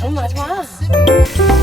Vamos mais?